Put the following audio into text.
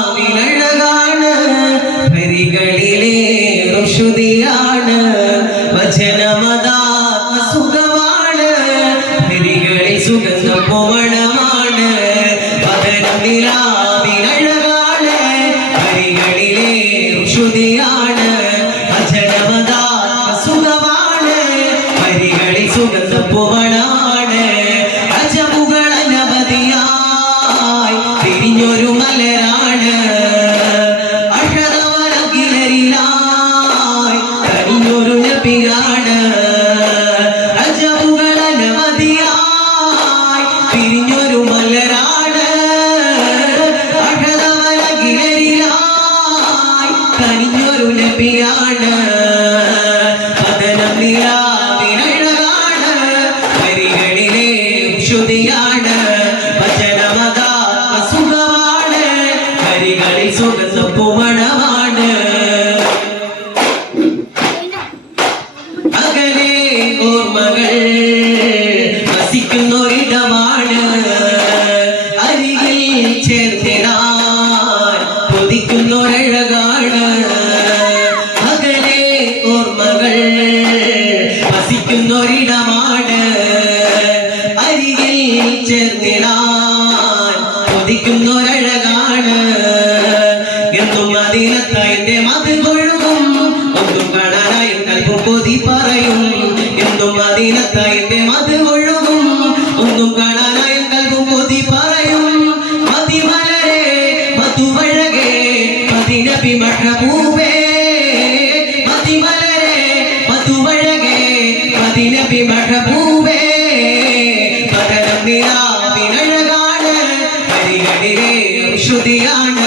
നിലാവിനഴകാണ് ഹരികളിലെ ഋഷുതിയാണ് വചനമതാത്മ സുഖമാണ് ഹരികളിൽ സുഗന്ധ പൂവണമാണ് പതനം നിലാവിനഴകാണ് ഹരികളിലെ ഋഷുതിയാണ് വചനമതാത്മ സുഖമാണ് ഹരികളിൽ സുഗന്ധ പൂവണമാണ് അജമുകൾ അനവധിയായി തിരിഞ്ഞൊരു മലരാണ് അഷറവലകിലരിലായി കനിഞ്ഞൊരു നബിയാണ് അജമുകൾ അനവധിയായി തിരിഞ്ഞൊരു മലരാണ് അഷറവലകിലരിലായി കനിഞ്ഞൊരു നബിയാണ് പതനം നിലാവിനഴകാണ് ഹരികളിലെ ഋഷുതിയാണ് വചനമതാത്മ സുഖമാണ് ഹരികളിൽ സുഗന്ധ പൂമണമാണ് അകലെ ഓർമ്മകൾ വസിക്കുന്നൊരിടമാണ് അരികിൽ ചേർത്തിടാൻ കൊതിക്കുന്നൊരഴകാണ് അകലെ ഓർമ്മകൾ വസിക്കുന്നൊരിടമാണ് അരികിൽ ചേർത്തിടാൻ കൊതിക്കുന്നൊരഴകാണ് എന്നും മദീനത്തൈന്റെ മതിൽ കൊഴുകും ഒന്നും കാണാനായി കൽപ്പും കൊതി പറയും എന്നും മദീനത്തൈന്റെ മതിൽ കൊഴുകും ഒന്നും കാണാനായി കൽപ്പും കൊതി പറയും മതിമലരെ മധുവഴകെ മദിനബി മഹബൂബേ മതിമലരെ മധുവഴകെ മദിനബി മഹബൂബേ പതനം നിലാവിനഴകാണ് ഹരികളിലെ ഋഷുതിയാണ്